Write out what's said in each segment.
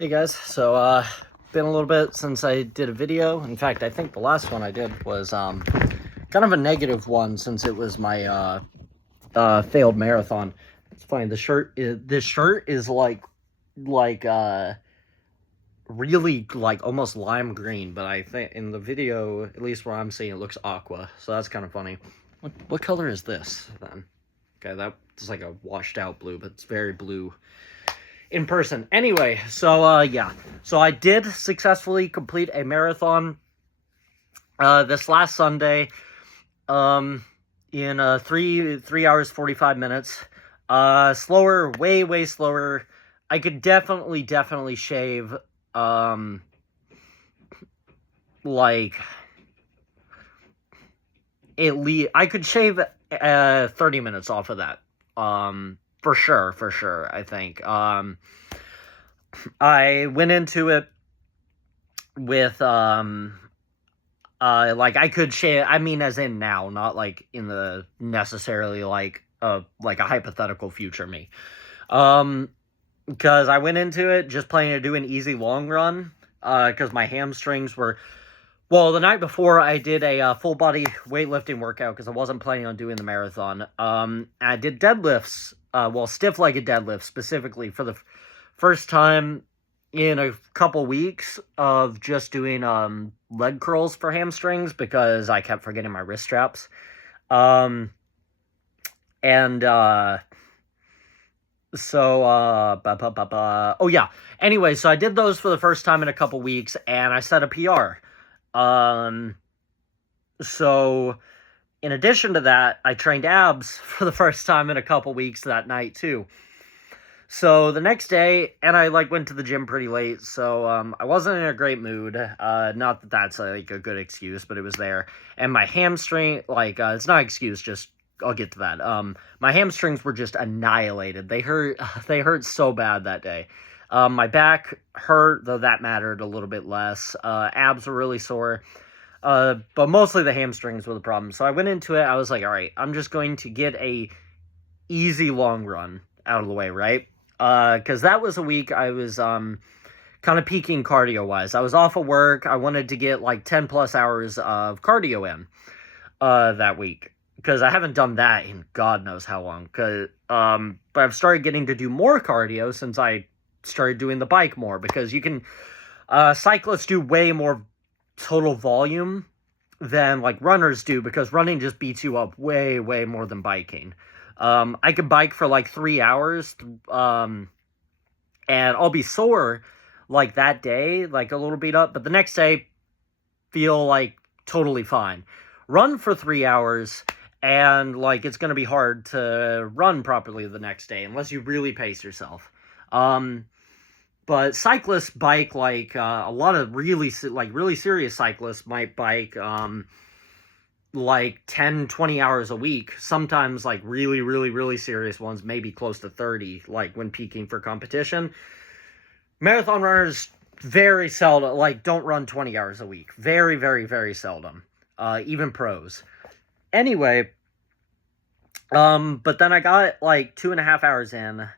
Hey guys, been a little bit since I did a video. In fact, I think the last one I did was kind of a negative one since it was my failed marathon. It's funny. This shirt is like really like almost lime green, but I think in the video, at least where I'm seeing, it looks aqua. So that's kind of funny. What color is this then? Okay, that's like a washed out blue, but it's very blue in person. Anyway, yeah. So I did successfully complete a marathon this last Sunday in 3 hours 45 minutes. Slower, way slower. I could definitely shave like at least I could shave 30 minutes off of that. For sure, I think. I went into it with like I could shave, I mean as in now, not like in the necessarily like a hypothetical future me. Because I went into it just planning to do an easy long run, because my hamstrings were, well, the night before I did a full body weightlifting workout because I wasn't planning on doing the marathon. I did deadlifts, stiff legged deadlifts specifically for the first time in a couple weeks of just doing leg curls for hamstrings because I kept forgetting my wrist straps. Um, and so oh yeah. Anyway, so I did those for the first time in a couple weeks, and I set a PR. Um, so in addition to that, I trained abs for the first time in a couple weeks that night too. So the next day, and I like went to the gym pretty late, so I wasn't in a great mood. Not that that's like a good excuse, but it was there. And my hamstring, it's not an excuse, just I'll get to that. My hamstrings were just annihilated. They hurt. They hurt so bad that day. My back hurt, though that mattered a little bit less. Abs were really sore. But mostly the hamstrings were the problem. So I went into it. I was like, all right, I'm just going to get a easy long run out of the way, right? Because that was a week I was kind of peaking cardio wise. I was off of work. I wanted to get like 10 plus hours of cardio in that week because I haven't done that in God knows how long. But I've started getting to do more cardio since I started doing the bike more, because you can cyclists do way more total volume than like runners do, because running just beats you up way more than biking. I could bike for like 3 hours, and I'll be sore like that day, like a little beat up, but the next day feel like totally fine. Run for 3 hours, and like it's going to be hard to run properly the next day unless you really pace yourself. But cyclists bike like a lot of really serious cyclists might bike like 10-20 hours a week, sometimes like really serious ones maybe close to 30, like when peaking for competition. Marathon runners very seldom, like, don't run 20 hours a week, very seldom, even pros. Anyway, but then I got like 2.5 hours in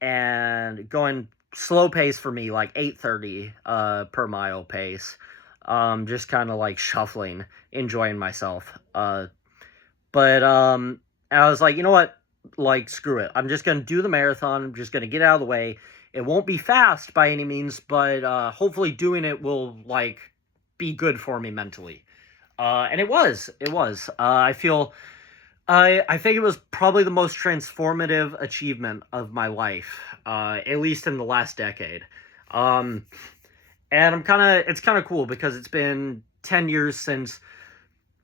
and going slow pace for me, like 8:30 per mile pace, just kind of like shuffling, enjoying myself. But I was like, you know what? Like, screw it. I'm just gonna do the marathon. I'm just gonna get out of the way. It won't be fast by any means, but hopefully doing it will like be good for me mentally. And it was. It was. I think it was probably the most transformative achievement of my life, at least in the last decade. Um, and it's kind of cool because it's been 10 years since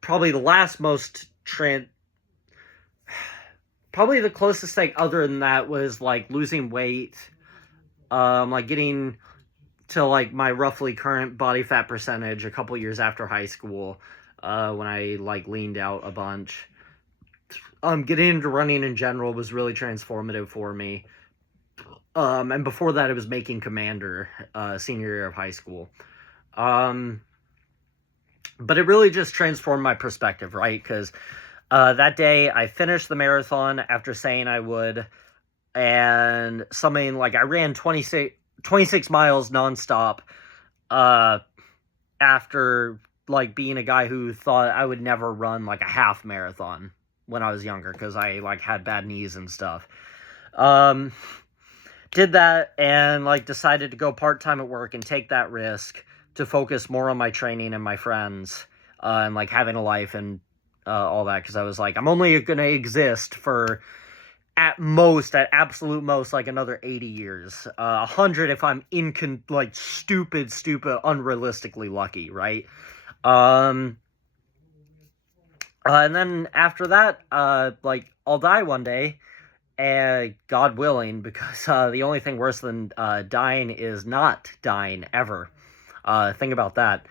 probably the last probably the closest thing other than that was like losing weight, like getting to like my roughly current body fat percentage a couple years after high school, when I like leaned out a bunch. Getting into running in general was really transformative for me. And before that, it was making Commander, senior year of high school. But it really just transformed my perspective, right? Because that day I finished the marathon after saying I would, and something like I ran 26 miles nonstop, after, like, being a guy who thought I would never run, like, a half marathon when I was younger, because I, like, had bad knees and stuff. Did that, and, like, decided to go part-time at work and take that risk to focus more on my training and my friends, and, like, having a life and all that, because I was like, I'm only gonna exist for, at absolute most, like, another 80 years. 100 if I'm like, stupid, unrealistically lucky, right? And then after that, like, I'll die one day, and God willing, because the only thing worse than dying is not dying ever. Think about that.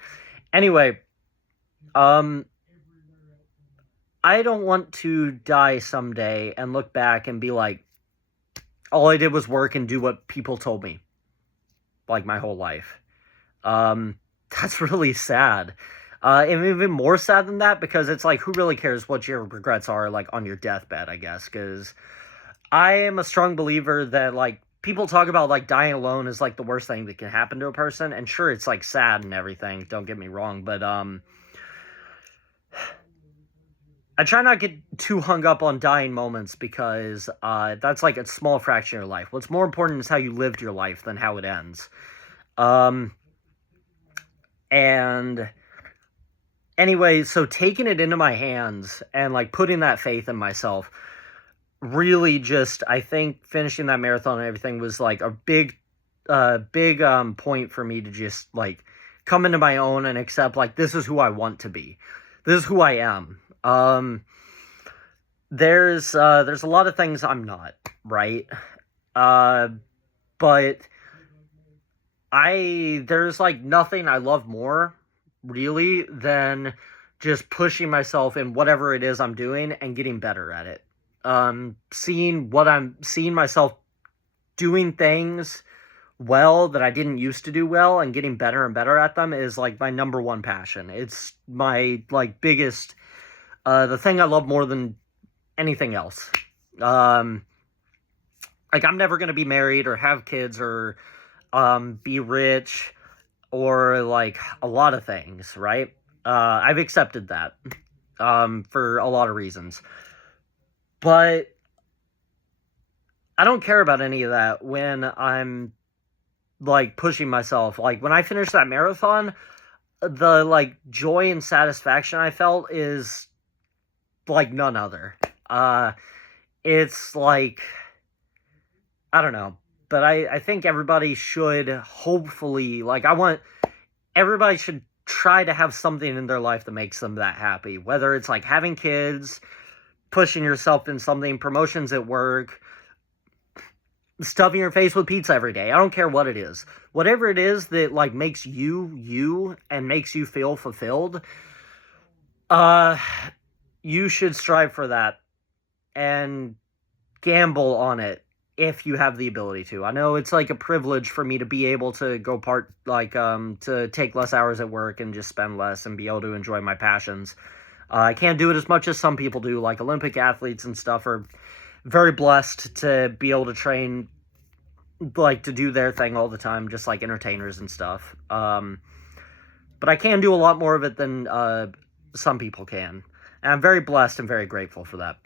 Anyway, I don't want to die someday and look back and be like, all I did was work and do what people told me, like, my whole life. That's really sad. And even more sad than that, because it's like, who really cares what your regrets are, like, on your deathbed, I guess, because I am a strong believer that, like, people talk about, like, dying alone is, like, the worst thing that can happen to a person, and sure, it's, like, sad and everything, don't get me wrong, but, I try not to get too hung up on dying moments, because that's like a small fraction of your life. What's more important is how you lived your life than how it ends. And anyway, so taking it into my hands and, like, putting that faith in myself really just, I think finishing that marathon and everything was, like, a big point for me to just, like, come into my own and accept, like, this is who I want to be. This is who I am. There's a lot of things I'm not, right? But there's, like, nothing I love more, really, than just pushing myself in whatever it is I'm doing and getting better at it. Seeing myself doing things well that I didn't used to do well and getting better and better at them is, like, my number one passion. It's my, like, biggest, the thing I love more than anything else. Like, I'm never going to be married or have kids or, be rich or, like, a lot of things, right? I've accepted that, for a lot of reasons. But I don't care about any of that when I'm, like, pushing myself. Like, when I finished that marathon, the, like, joy and satisfaction I felt is like none other. It's like, I don't know, but I think everybody should hopefully, like, everybody should try to have something in their life that makes them that happy. Whether it's, like, having kids, pushing yourself in something, promotions at work, stuffing your face with pizza every day. I don't care what it is. Whatever it is that, like, makes you and makes you feel fulfilled, you should strive for that and gamble on it if you have the ability to. I know it's, like, a privilege for me to be able to go to take less hours at work and just spend less and be able to enjoy my passions. I can't do it as much as some people do, like Olympic athletes and stuff are very blessed to be able to train, like, to do their thing all the time, just like entertainers and stuff. But I can do a lot more of it than some people can. And I'm very blessed and very grateful for that.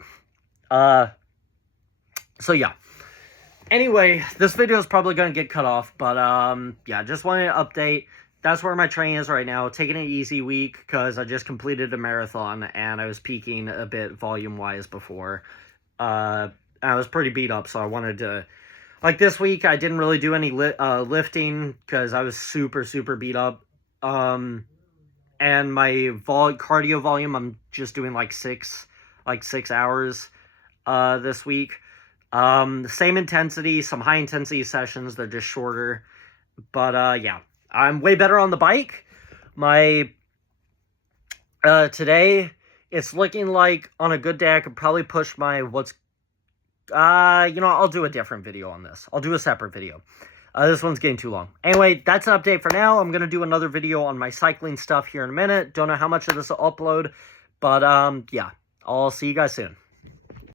So yeah. Anyway, this video is probably going to get cut off, but yeah, just wanted to update. That's where my training is right now. Taking an easy week because I just completed a marathon and I was peaking a bit volume-wise before. I was pretty beat up, so I wanted to... Like, this week, I didn't really do any lifting because I was super beat up. And my cardio volume, I'm just doing like 6 hours this week. The same intensity, some high-intensity sessions. They're just shorter. But, yeah. I'm way better on the bike. Today, it's looking like on a good day I could probably push my I'll do a different video on this. I'll do a separate video. This one's getting too long. Anyway, that's an update for now. I'm going to do another video on my cycling stuff here in a minute. Don't know how much of this will upload, but, yeah. I'll see you guys soon.